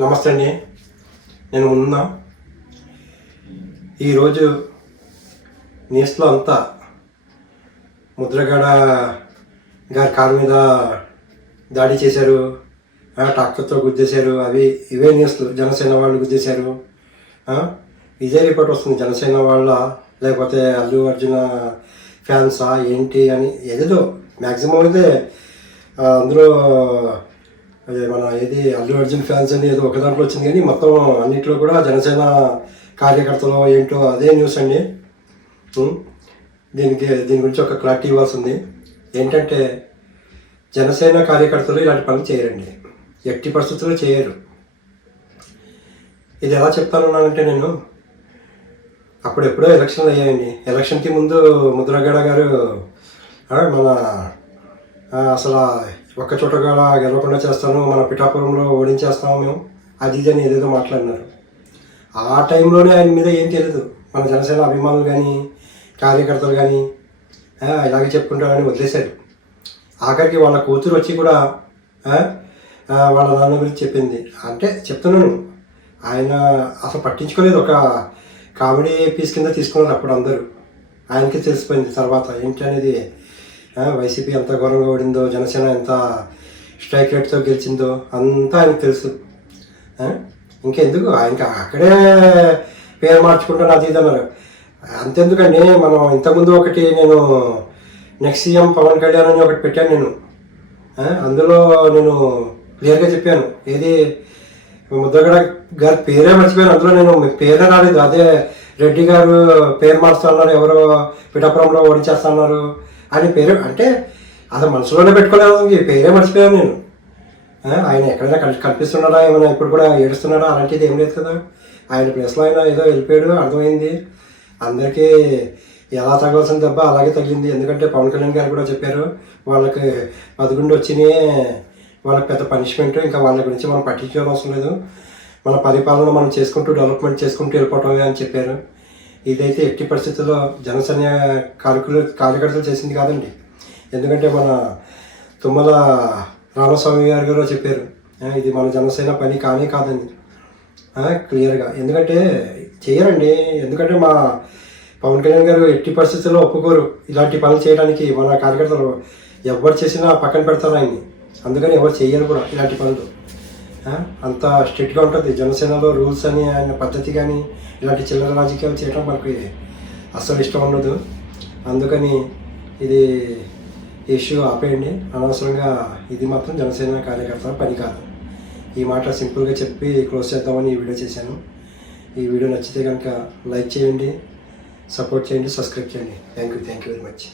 నమస్తే అండి. నేను ఉన్నా. ఈరోజు న్యూస్లో అంతా ముద్రగడ గారి కారు మీద దాడి చేశారు, ట్రాక్టర్తో గుద్దేశారు, ఇవే న్యూస్లు. జనసేన వాళ్ళు గుద్దేశారు. ఇదే రిపోర్ట్ వస్తుంది. జనసేన వాళ్ళ లేకపోతే అల్లు అర్జున ఫ్యాన్సా ఏంటి అని ఏదో మ్యాక్సిమం అయితే అందులో అదే మన అల్లు అర్జున్ ఫ్యాన్స్ అని ఏదో ఒక దాంట్లో వచ్చింది, కానీ మొత్తం అన్నింటిలో కూడా జనసేన కార్యకర్తలు ఏంటో అదే న్యూస్ అండి. దీని గురించి ఒక క్లారిటీ ఇవ్వాల్సింది. ఏంటంటే జనసేన కార్యకర్తలు ఇలాంటి పనులు చేయరండి, ఎట్టి పరిస్థితుల్లో చేయరు. ఇది ఎలా చెప్తానున్నానంటే, నేను అప్పుడెప్పుడో ఎలక్షన్లు అయ్యాయండి. ఎలక్షన్కి ముందు ముద్రగడ గారు మన అసలు ఒక్క చోట కూడా గెలవకుండా చేస్తాను, మన పిఠాపురంలో ఓడించేస్తాము మేము, అది ఇదని ఏదేదో మాట్లాడినారు. ఆ టైంలోనే ఆయన మీద ఏం తెలియదు. మన జనసేన అభిమానులు కానీ కార్యకర్తలు కానీ ఇలాగే చెప్పుకుంటారని వదిలేశారు. ఆఖరికి వాళ్ళ కూతురు వచ్చి కూడా వాళ్ళ నాన్న గురించి చెప్పింది. అంటే చెప్తున్నాను, ఆయన అసలు పట్టించుకోలేదు. ఒక కామెడీ పీస్ కింద తీసుకున్నారు అప్పుడు అందరూ. ఆయనకి తెలిసిపోయింది తర్వాత ఏంటి అనేది. వైసీపీ ఎంత ఘోరంగా ఓడిందో, జనసేన ఎంత స్ట్రైక్ రేట్తో గెలిచిందో అంతా ఆయనకు తెలుసు. ఇంకెందుకు ఆయనకి అక్కడే పేరు మార్చుకుంటాను అది ఇది అన్నారు. అంతెందుకండి, మనం ఇంతకుముందు నేను నెక్స్ట్ సీఎం పవన్ కళ్యాణ్ అని ఒకటి పెట్టాను నేను. అందులో నేను క్లియర్గా చెప్పాను, ముద్రగడ గారి పేరే మర్చిపోయాను. అందులో నేను పేరే రాలేదు. అదే రెడ్డి గారు పేరు మార్చుతా ఉన్నారు, ఎవరో పిఠాపురంలో ఓడించేస్తా ఉన్నారు అని పేరు. అంటే అసలు మనసులోనే పెట్టుకోలేదు, పేరే మర్చిపోయాను నేను. ఆయన ఎక్కడైనా కల్పిస్తున్నాడా, ఏమైనా ఇప్పుడు కూడా ఏడుస్తున్నాడా, అలాంటిది ఏం లేదు కదా. ఆయన ప్లేస్లో ఆయన ఏదో వెళ్ళిపోయాడు, అర్థమైంది. అందరికీ ఎలా తగవాల్సిన దెబ్బ అలాగే తగిలింది. ఎందుకంటే పవన్ కళ్యాణ్ గారు కూడా చెప్పారు, వాళ్ళకి 11 వచ్చినాయి, వాళ్ళకి పెద్ద పనిష్మెంట్, ఇంకా వాళ్ళ గురించి మనం పట్టించుకోవడం అవసరం లేదు, మన పరిపాలన మనం చేసుకుంటూ డెవలప్మెంట్ చేసుకుంటూ వెళ్ళిపోవటమే అని చెప్పారు. ఇదైతే ఎట్టి పరిస్థితుల్లో జనసేన కార్యకర్తలు చేసింది కాదండి. ఎందుకంటే మన తుమ్మల రామస్వామి గారు కూడా చెప్పారు, ఇది మన జనసేన పని కానీ కాదని క్లియర్గా. ఎందుకంటే చేయరండి. ఎందుకంటే మా పవన్ కళ్యాణ్ గారు ఎట్టి పరిస్థితుల్లో ఒప్పుకోరు ఇలాంటి పనులు చేయడానికి. మన కార్యకర్తలు ఎవరు చేసినా పక్కన పెడతారు ఆయన్ని. అందుకని ఎవరు చేయరు కూడా ఇలాంటి పనులు. అంత స్ట్రిక్ట్గా ఉంటుంది జనసేనలో రూల్స్ అని, ఆయన పద్ధతి కానీ ఇలాంటి చిల్లర రాజకీయాలు చేయడం మనకి అస్సలు ఇష్టం ఉండదు. అందుకని ఇది ఇష్యూ ఆపేయండి అనవసరంగా. ఇది మాత్రం జనసేన కార్యకర్తల పని కాదు. ఈ మాట సింపుల్గా చెప్పి క్లోజ్ చేద్దామని ఈ వీడియో చేశాను. ఈ వీడియో నచ్చితే కనుక లైక్ చేయండి, సపోర్ట్ చేయండి, సబ్స్క్రైబ్ చేయండి. Thank you very much.